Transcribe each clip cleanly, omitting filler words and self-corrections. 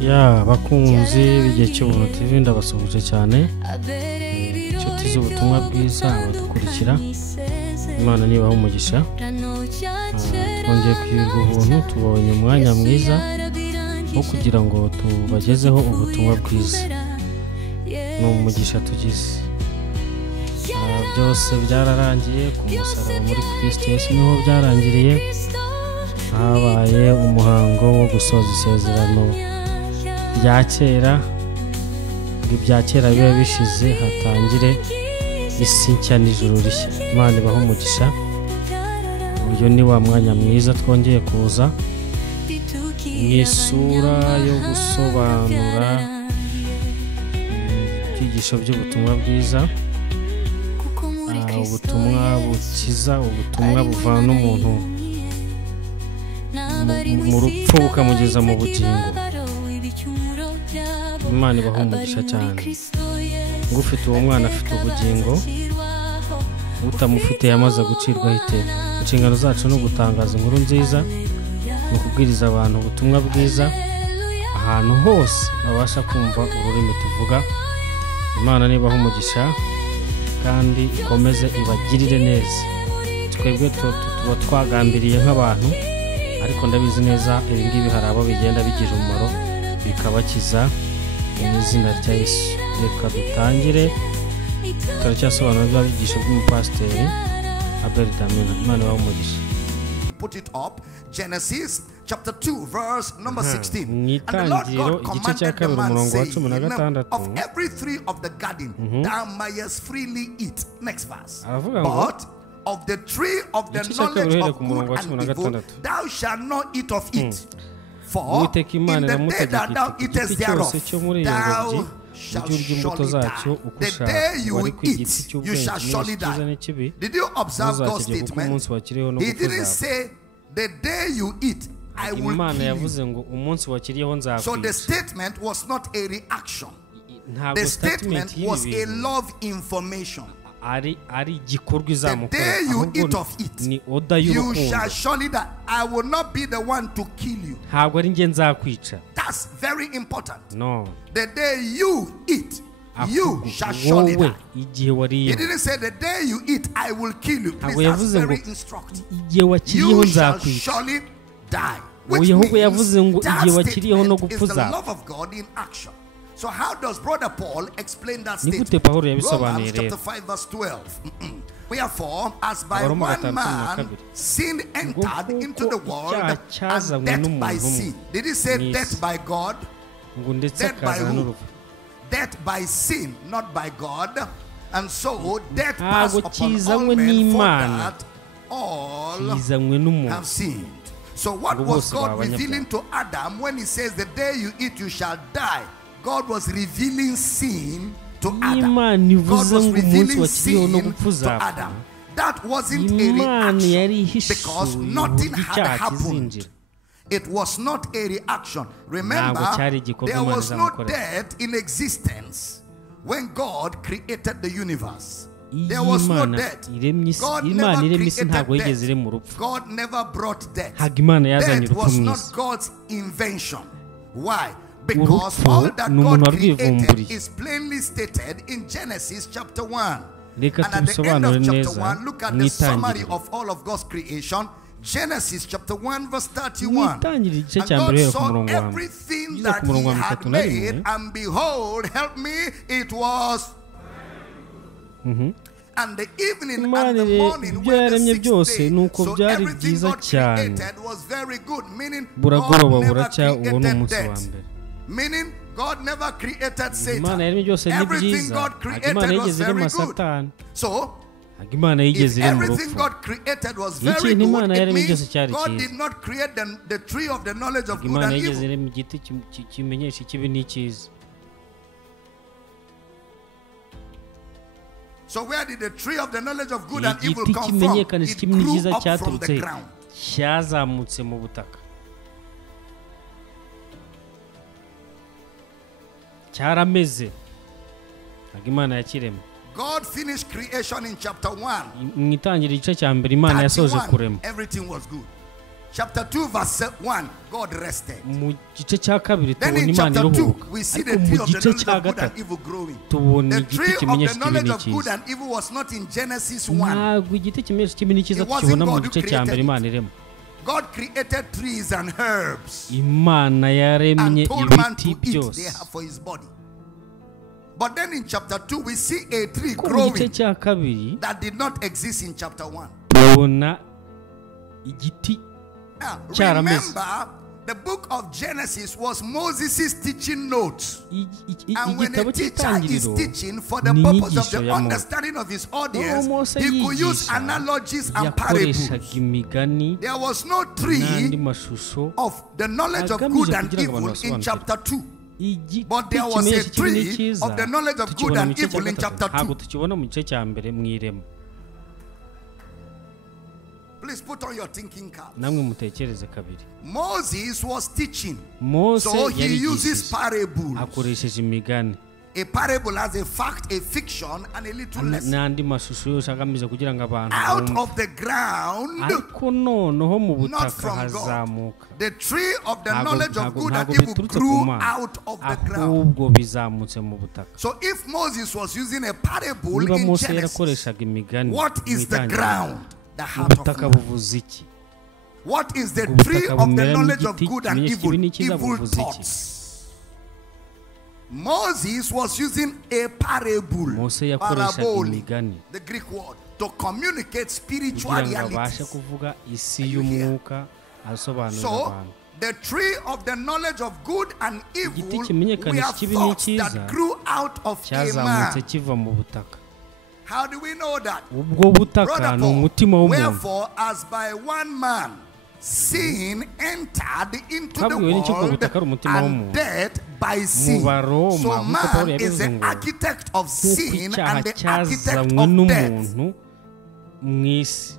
ya bakunzi b'igihe cy'ubuntu TV ndabasuhuje cyane inshuti z'ubutumwa bwiza abadukurikira Imana nibaho umugisha twongeye kwirirwa ubuntu tubonye umwanya mwiza wo kugira ngo tubagezeho ubutumwa bwiza n'umugisha tugize byose byararangiye ku musaraba muri Kristo Yesu niho byarangiriye habaye umuhango wo gusoza isezerano rya kera ibya kera biba bishize hatangire isi nshya n'ijuru rishya Imana ibaho umugisha uyu ni wa mwanya mwiza twongeye kuza n'isura yo gusobanura ibyigisho by'ubutumwa bwiza ubutumwa bukiza ubutumwa buvana umuntu mu rupfu bukamugeza mu bugingo Imana ibaho umugisha cyane ngufite uwo mwana afite ubugingo utamufite yamaze gucirwaho iteka inshingano zacu no gutangaza inkuru nziza no kubwiriza abantu ubutumwa bwiza ahantu hose babasha kumva ururimi tuvuga Imana nibaho umugisha kandi ikomeze ibagirire neza twebwe tuba twagambiriye nk'abantu ariko ndabizi neza ibingibi hari abo bigenda bigira umumaro bikabakiza mu izina rya Yesu reka dutangire turacyasobanura ibyigisho by'umupasiteri Abel Damina Imana ibaho umugisha. Put it up, Genesis chapter 2 verse number 16. And the Lord God commanded the man, saying, of every tree of the garden thou mayest freely eat. Next verse. But of the tree of the knowledge of good and evil thou shalt not eat of it. For in the day that thou eatest thereof thou shalt surely die. The day you eat, you shall surely die. Did you observe God's statement? He didn't say the day you eat, I will kill you. So the statement was not a reaction. The statement was a love information. The day you eat of it, you shall surely die. I will not be the one to kill you. That's very important. No. The day you eat, you shall surely die. He didn't say the day you eat, I will kill you. Please, that's very instructive. You shall surely die. Which means that statement is the love of God in action. So how does Brother Paul explain that statement? Romans chapter 5 verse 12. Wherefore, as by one man sin entered into the world, and death by sin. Did he say death by God? Death by who? Death by sin, not by God. And so death passed upon all men, for that all have sinned. So what was God revealing to Adam when he says the day you eat you shall die? God was revealing sin to Adam. God was revealing sin to Adam. That wasn't a reaction because nothing had happened. It was not a reaction. Remember, there was no death in existence when God created the universe. There was no death. God never created death. God never brought death. Death was not God's invention. Why? Because all that God created is plainly stated in Genesis chapter 1. And at the end of chapter 1, look at the summary of all of God's creation. Genesis chapter 1 verse 31. And God saw everything that he had made, and behold, help me, it was. And the evening and the morning were the sixth day. So everything God created was very good, meaning God never created death. Meaning God never created Satan. Everything God created was very good. So if everything God created was very good, it means God did not create the tree of the knowledge of good and evil. So where did the tree of the knowledge of good and evil come from? It grew up from the ground. God finished creation in chapter 1. Everything was good. chapter 2 verse 1, God rested. Mu gice cya kabiri Then tubona in Imana chapter 2, iruhuka. we see Ariko the mu tree of the gice knowledge cya of good and gatatu evil growing. tubona The igiti tree of the kimenyesha ikibi knowledge of good n'ikiza. and evil was not in Genesis 1. Ntabwo igiti kimenyesha ikibi n'ikiza It wasn't tukibona mu God who gice cya mbere created Imana irema. God created trees and herbs Imana yaremye and told man to ibiti eat they byose. have for his body. But then in chapter 2, we see a tree Ko mu growing gice cya kabiri that did not exist in chapter 1. tubona igiti Now, cyarameze. remember, the book of Genesis was Moses' teaching notes. And when a igitabo teacher is cy'itangiriro teaching for the ni purpose of inyigisho the ya Mose. understanding of his audience, Mose he could use yigisha analogies and parables. yakoreshaga imigani There was no n'andi tree mashusho of the knowledge of good and evil in chapter 2. But there was a tree of the knowledge of good and evil in chapter 2. ntabwo tukibona mu gice cya mbere mu irema. Please put on your thinking cap. namwe mutekereze kabiri. Moses was teaching. Mose So he uses yarigishije parables. akoresheje imigani A parable has a fact, a fiction, and a little lesson. n'andi mashusho yose agamije kugira ngo abantu Out bumve. of the ground, ariko noneho mu not butaka from God. hazamuka. The tree of the Ntabwo- knowledge of ntabwo- good and ntabwo evil biturutse grew ku Mana, out of the ground. ahubwo bizamutse mu butaka. So if Moses was using a parable niba in Mose Genesis, yarakoreshaga imigani what is the mu ground? The heart of ubutaka man. buvuze iki? What is the ubutaka tree of the bumeramo knowledge of igiti good and kimenyesha evil? ikibi n'ikiza Evil buvuze iki? thoughts. Moses was using a parable, Mose yakoreshaga parabole, imigani the Greek word, to communicate spiritual kugira ngo abashe realities. kuvuga isi y'umwuka asobanurira So, abantu. the tree of the knowledge of good and evil, Igiti kimenyekanisha we are ikibi thoughts n'ikiza that grew out of a cyazamutse man. kiva mu butaka. How do we know that? ubwo butaka Brother ni Paul, umutima w'umuntu. wherefore, as by one man sin entered into the Twabwiwe n'iki ko world, ubutaka ari umutima and w'umuntu. death by sin. Baroma, So nk'uko Pawulo man is yabivuze the ngo, architect of nk'uko sin icyaha and the architect cyazanywe of death. n'umuntu mu isi.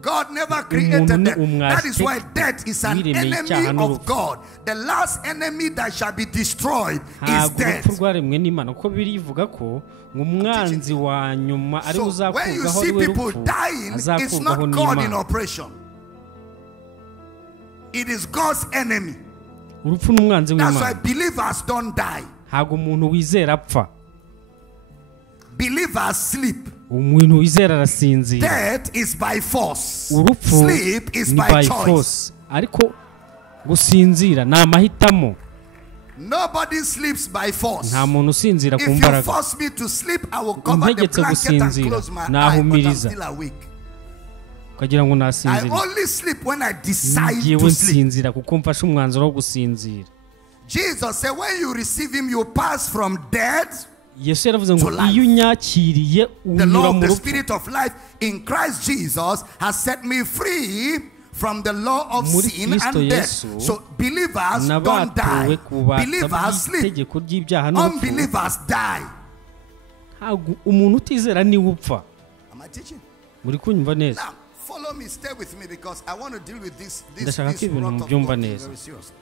God never created Umuntu ni death. That is why death is an wiremeye enemy icyaha of n'urupfu. God. The last enemy that shall be destroyed is ntabwo death. urupfu rwaremwe n'Imana kuko birivuga ko ngo umwanzi wa nyuma ari So when you uzakurwaho see ari we people rupfu dying, it's azakurwaho not God in n'Imana. operation. It is God's enemy. urupfu ni umwanzi That's why w'Imana. believers don't die. ntabwo umuntu wizera apfa. Believers sleep. umuntu wizera arasinzira. Death is by force. urupfu Sleep is ni by by choice. force ariko gusinzira ni amahitamo. Nobody sleeps by force. nta muntu usinzira ku If you mbaraga. force me to sleep, I will cover the Untegetse blanket and gusinzira, close my eye, but I'm nahumiriza. still awake. ukagira ngo I nasinzira. only sleep when I decide ngewe to sleep. nsinzira kuko mfashe umwanzuro wo gusinzira. Jesus said, when you receive him, you pass from death. Yesu yaravuze ngo to life. iyo unyakiriye The law unyura of mu the rupfu. Spirit of life in Christ Jesus has set me free from the law of Muri sin Kristo and death. Yesu, So believers don't nabatuwe die. ku bubata Believers sleep. bw'itegeko ry'ibyaha n'urupfu. Unbelievers die. ntabwo umuntu utizera niwe upfa. Am I teaching? muri kunyumva neza. Now, follow me, stay with me because I want to deal with this Ndashaka ko ibintu wrath of mubyumva God neza. very seriously.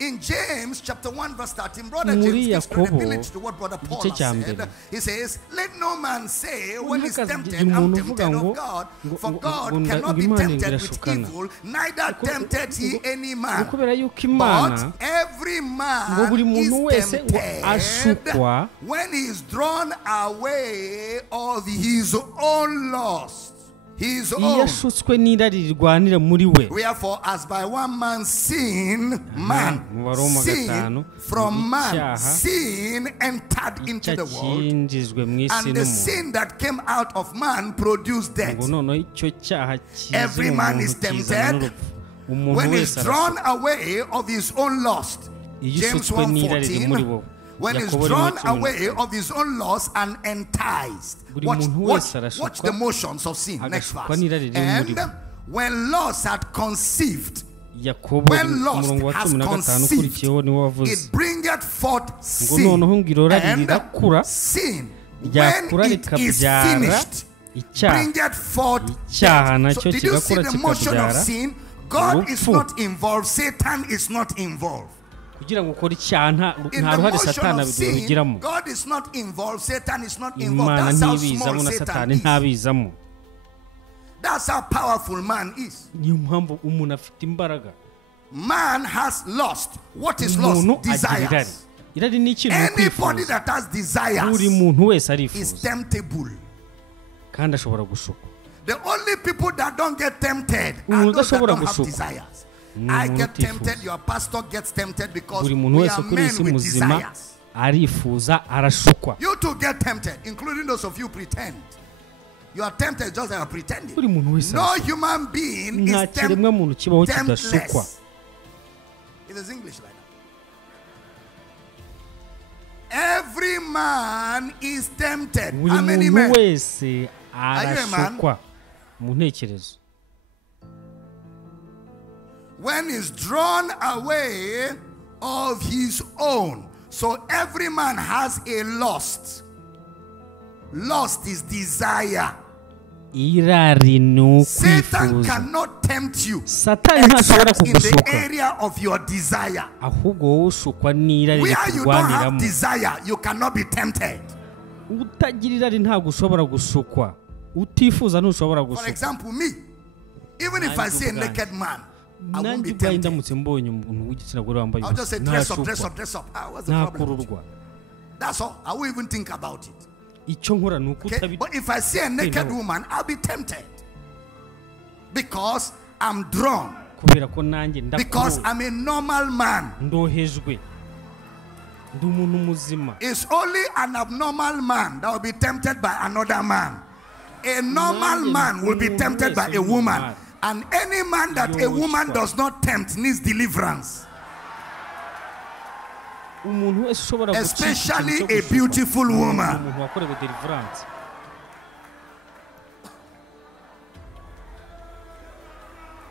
In James chapter 1 verse 13, brother Muri James gives Yakobo, credibility to what brother Paul igice has cya said. mbere. He says, let no man say when he's Ntihakagire tempted, I'm umuntu tempted uvuga ngo- of God. For ngo God ngo cannot be Imana tempted with irashukana. evil, neither tempted he any man. kubera yuko Imana But every ngo buri man muntu is wese ngo ashukwa tempted when he is drawn away of his own lust. His iyo own. ashutswe n'irari rirwanira muri we. Wherefore, as by one man sin, mu Baroma sin 5, from man, icyaha sin entered into the world, cyinjijwe mu isi and the n'umuntu. sin that came out of man produced death. ngo noneho icyo cyaha Every kiza man mu is muntu kizana tempted n'urupfu. umuntu When he's wese drawn arashukwa. away of his own lust. iyo James usutswe n'irari riri muri 1:14. wowe. When he's Yakobo drawn 1:10. away of his own lust and enticed. Buri Watch, muntu watch, wese arashukwa, watch the motions of sin. Next agashukwa verse. n'irari riri muri And we. when lust had conceived, Yakobo when lust umurongo wa has 15 conceived, ukurikiyeho niwo wavuze it bringeth forth ngo sin. noneho ngo irora And rirakura, sin, ryakura when it is rikabyara finished, icyaha. bringeth forth Icyaha death. nacyo So did you see kigakura the motion of kikabyara sin? God is urupfu. not involved. Satan is not involved. kugira ngo ukore icyaha nta In the ruhare motion Satani of sin, abigiramo. God is not involved. Satan is not involved. Imana That's how ntibizamo small na Satan Satani is. ntabizamo. That's how powerful man is. niyo mpamvu umuntu afite imbaraga. Man has lost. What is lost? Desires. Anybody that has desires is temptable. The only people that don't get tempted are those that don't have desires. I get tempted, your pastor gets tempted because we are men with desires. You too get tempted, including those of you pretend. You are tempted just like you are pretending. No human being is temptless. It is English like that. Every man is tempted. How many men? Are you a man? When he's drawn away of his own. So every man has a lust. Lust is desire. Satan cannot tempt you except in the area of your desire. Where you don't have desire, you cannot be tempted. For example, me, even if I see a naked man, I won't be tempted. I'll just say, dress up, dress up, dress up. What's the problem? That's all. I won't even think about it. Okay? But if I see a naked woman, I'll be tempted. Because I'm drawn. Because I'm a normal man. It's only an abnormal man that will be tempted by another man. A normal man will be tempted by a woman. And any man that a woman does not tempt needs deliverance. Especially a beautiful woman.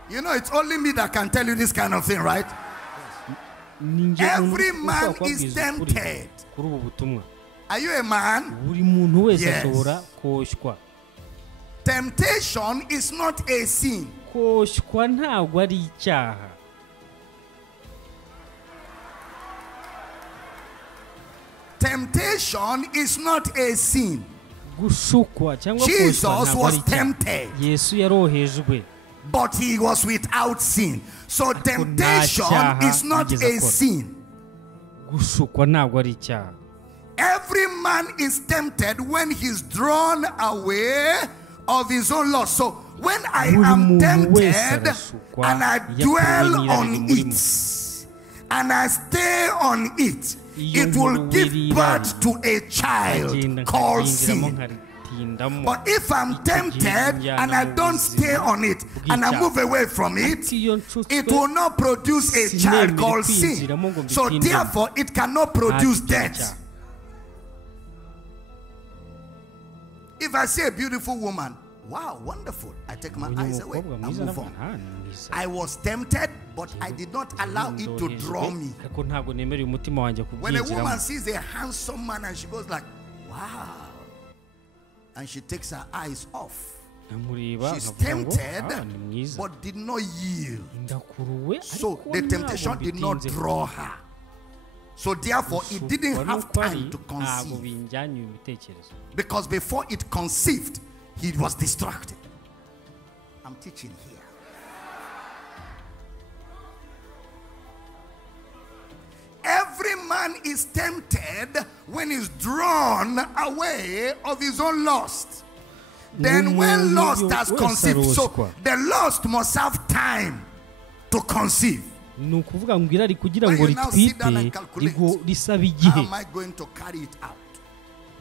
You know, it's only me that can tell you this kind of thing, right? Every man is tempted. Are you a man? Yes. Temptation is not a sin. Temptation is not a sin. Jesus was tempted, but he was without sin. So temptation is not a sin. Every man is tempted when he's drawn away of his own lust. So when I am tempted and I dwell on it and I stay on it, it will give birth to a child called sin. But if I'm tempted and I don't stay on it and I move away from it, it will not produce a child called sin. So therefore it cannot produce death. If I see a beautiful woman, wow, wonderful, I take my eyes away and move on. I was tempted, but I did not allow it to draw me. When a woman sees a handsome man and she goes like, wow, and she takes her eyes off, she's tempted, but did not yield. So the temptation did not draw her. So therefore, it didn't have time to conceive. Because before it conceived, he was distracted. I'm teaching here. Every man is tempted when he's drawn away of his own lust. Then when lust has conceived, so the lust must have time to conceive. When you now sit down and calculate, how am I going to carry it out?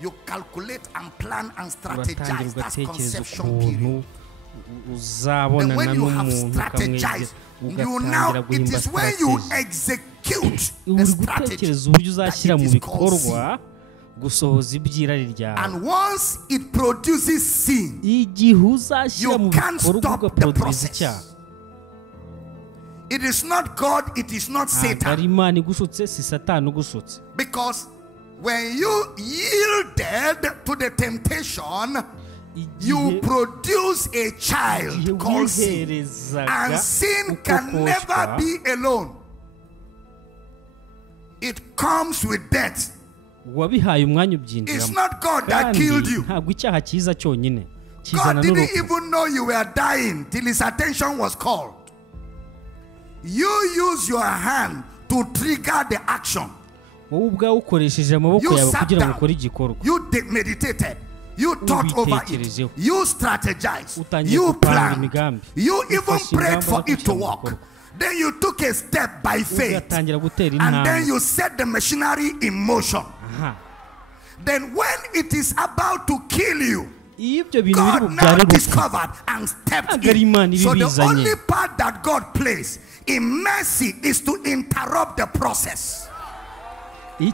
You calculate and plan and strategize. That's conception period. Then when you have strategized, you now, it is when you execute the strategy that it is called sin. And once it produces sin, you can't stop the process. It is not God, it is not Satan. Because when you yielded to the temptation, you produce a child called sin. And sin can never be alone. It comes with death. It's not God that killed you. God didn't even know you were dying till his attention was called. You use your hand to trigger the action. You sat down. You meditated. You thought over it. You strategized. You planned. You even prayed for it to work. Then you took a step by faith. And then you set the machinery in motion. Then when it is about to kill you, God now discovered and stepped in. So the only part that God plays in mercy is to interrupt the process.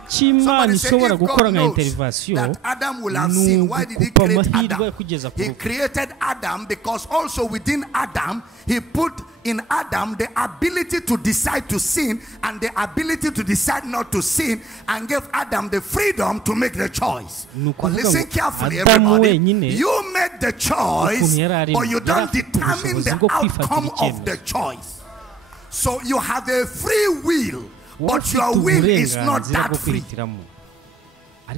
Somebody said if God knows that Adam will have sinned, why did he create Adam? He created Adam because also within Adam, he put in Adam the ability to decide to sin and the ability to decide not to sin, and gave Adam the freedom to make the choice. But listen carefully, everybody. You make the choice, but you don't determine the outcome of the choice. So you have a free will, but your will is not that free.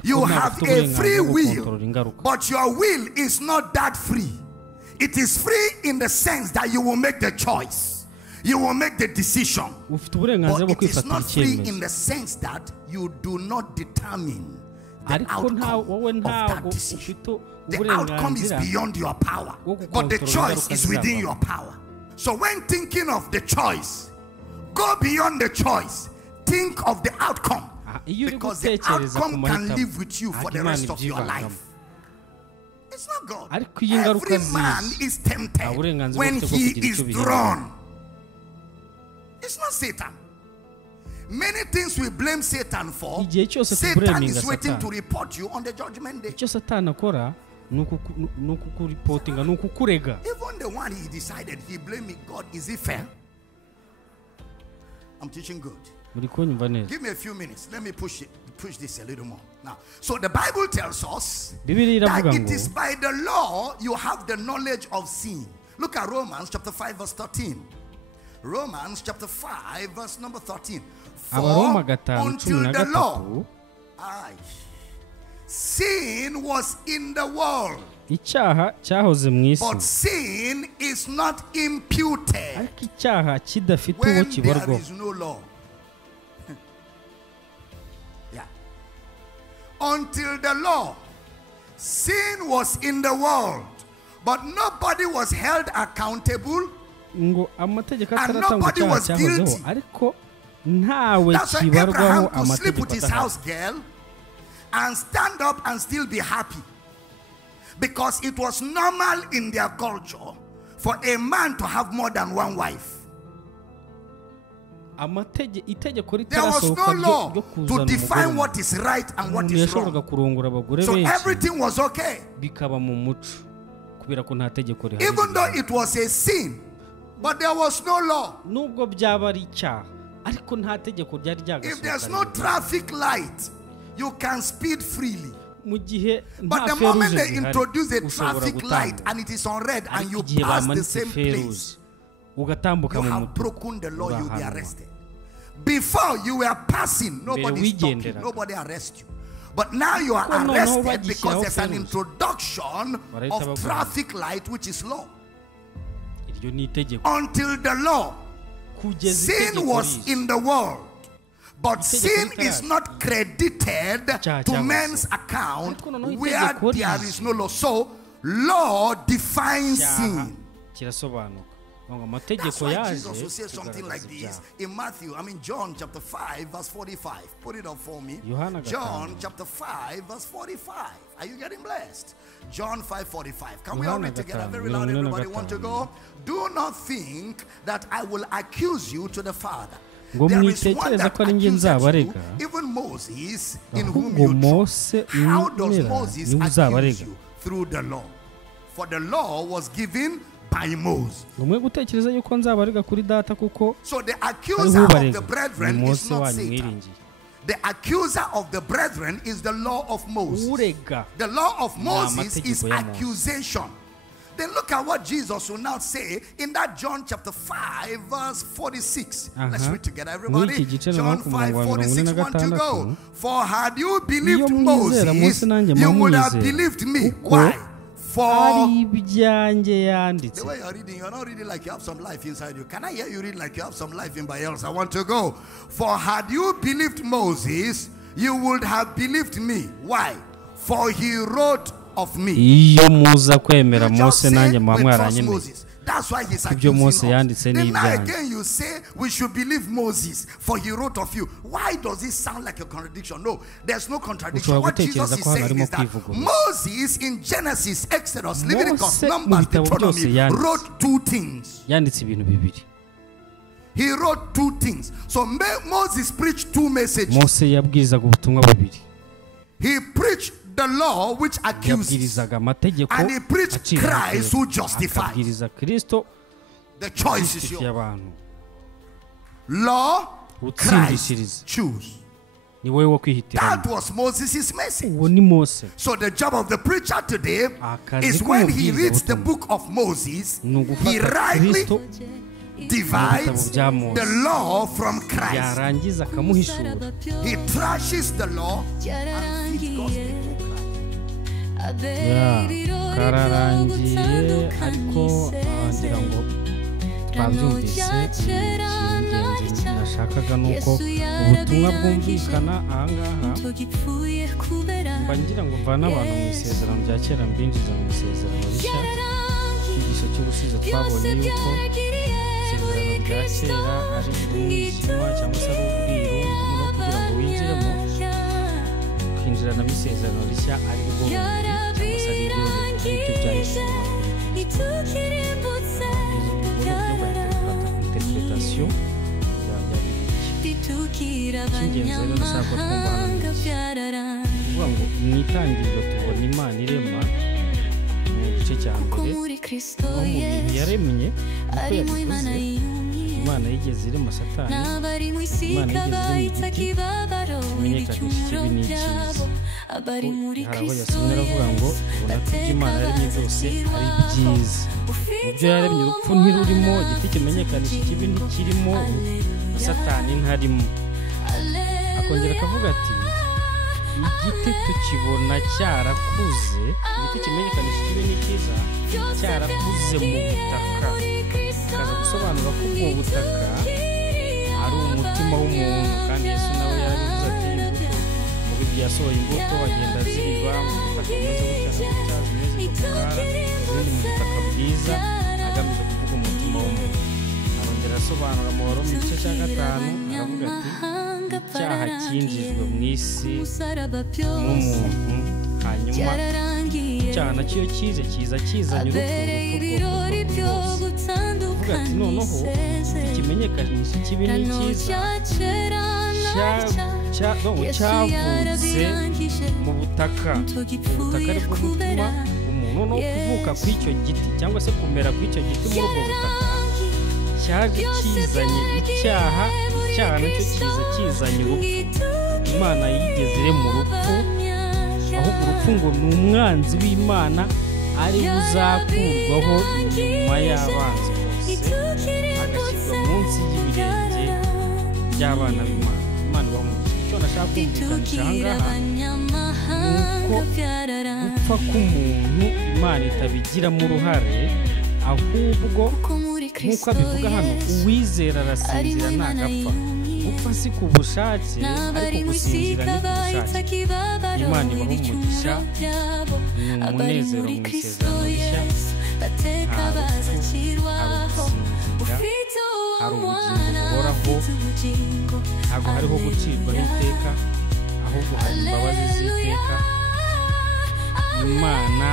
You have a free will, but your will is not that free. It is free in the sense that you will make the choice. You will make the decision. But it is not free in the sense that you do not determine the outcome of that decision. The outcome is beyond your power, but the choice is within your power. So when thinking of the choice, go beyond the choice. Think of the outcome, because the outcome can live with you for the rest of your life. It's not God. Every man is tempted when he is drawn. It's not Satan. Many things we blame Satan for. Satan is waiting to report you on the judgment day. Even the one he decided he blamed God, is it fair? I'm teaching good. Give me a few minutes. Let me push this a little more. Now, so the Bible tells us that it is by the law you have the knowledge of sin. Look at Romans chapter 5 verse 13. Romans chapter 5 verse number 13. For until the law, sin was in the world, but sin is not imputed when there is no law. Until the law, sin was in the world, but nobody was held accountable, and nobody was guilty. That's why Abraham could sleep with his house girl and stand up and still be happy, because it was normal in their culture for a man to have more than one wife. There was no law to define what is right and what is wrong. So everything was okay. Even though it was a sin, but there was no law. If there's no traffic light, you can speed freely. But the moment they introduce a traffic light and it is on red and you pass the same place, you have broken the law, you'll be arrested. Before you were passing, nobody stopped you, nobody arrested you. But now you are arrested because there's an introduction of traffic light, which is law. Until the law, sin was in the world, but sin is not credited to men's account where there is no law. So law defines sin. That's why Jesus will say something like this in John chapter 5 verse 45. Put it up for me. John chapter 5 verse 45. Are you getting blessed? John 5:45. Can we all read together very loud? Everybody want to go? Do not think that I will accuse you to the Father. There is one that accuses you, even Moses, in whom you trust. How does Moses accuse you? Through the law. For the law was given by Moses. So the accuser of the brethren is not Satan. The accuser of the brethren is the law of Moses. The law of Moses is accusation. Then look at what Jesus will now say in that John chapter 5 verse 46. Let's read together, everybody. John 5:46. Want to go? For had you believed Moses, you would have believed me. Why? ari ibyanjye yanditse. The way you're reading, you're not reading like you have some life inside you. Can I hear you read like you have some life in by else? I want to go. For had you believed Moses, you would have believed me. Why? For he wrote of me. Iyo muza kwemera Mose nanjye mwamwaranyemeye. That's why he's accusing us. Then now again you say we should believe Moses, for he wrote of you. Why does it sound like a contradiction? No, there's no contradiction. What Jesus is saying is that Moses in Genesis, Exodus, Leviticus, Numbers, Deuteronomy wrote two things. He wrote two things. So Moses preached two messages. He preached the law which accuses, and he preached Christ who justifies. The choice is yours. Law, Christ, choose. That was Moses' message. So the job of the preacher today is when he reads the book of Moses, he rightly divides the law from Christ. He trashes the law and feeds God's people. Kararangiye ariko ngira ngo twabyumvise ingenzi nashakaga nuko ubutumwa bwumvikana ahangaha mba ngira ngo mvana abantu mu isezerano rya kera mbinjiza mu isezerano rishya. Igisho cy'ubushize twabonye yuko isezerano rya kera ari umwijima cyangwa se ari ubwiru no kugira ngo winjiremo kwinjirana mu isezerano rishya ari rwo cyangwa se ari ibyo byahishura interpretation ya Bibiliya. Icy'ingenzi rero nashaka twumva kuvuga ngo mu itangiriro tubona Imana irema mu gice cya mbere mu bintu yaremye uko yabivuze. Imana yigeze irema Satani, Imana yigeze irema igiti imenyekanisha ikibi n'icyiza. Hari aho yasomye aravuga ngo ubona ko ibyo Imana yaremye byose ari byiza. Mu byo yaremye urupfu ntirurimo, igiti kimenyekanisha ikibi ntikirimo, na Satani ntarimo. Akongera akavuga ati igiti tukibona cyarakuze, igiti kimenyekanisha ikibi n'icyiza cyarakuze mu butaka. Akaza gusobanura ko ubwo butaka ari umutima w'umuntu, kandi Yesu nawe yarabivuze ati imbuto mu bibi yasohoye imbuto agenda zibiba mu butaka bumeze gutya na gutya zimeze nk'umukara, izindi mu butaka bwiza, agamije kuvuga umutima w'umuntu. Arongera asobanura mu Waroma igice cya 5 aravuga ati icyaha cyinjijwe mu isi n'umuntu, hanyuma icyaha nacyo kize kiza kizanye urupfu rwose. Avuga ati noneho ikimenyekanisha ikibi n'icyiza cyavutse mu butaka. Ubutaka aribwo butuma umuntu no kuvuka kw'icyo giti cyangwa se kumera kw'icyo giti muri ubwo butaka cyaje kizanye icyaha. Icyaha nacyo kiza kizanye urupfu. Imana yigeze irema urupfu, ahubwo urupfu ngo ni umwanzi w'Imana ari uzakurwaho inyuma y'abanzi bose, agashyirwa munsi y'ibirenge by'abana b'Imana. Imana ibamugisha. Icyo nashaka kumvikanisha ahangaha nuko gupfa k'umuntu Imana itabigiramo uruhare, ahubwo nk'uko abivuga hano, uwizera arasinzira ntagapfa. Gupfa si ku bushake, ariko gusinzira ni ku bushake. Imana ibaho umugisha, ni umunezero mu isezerano rishya. Nta rupfu, hari ubugingo buhoraho, ntabwo hariho gucirwa n'iteka, ahubwo hari imbabazi z'iteka. Imana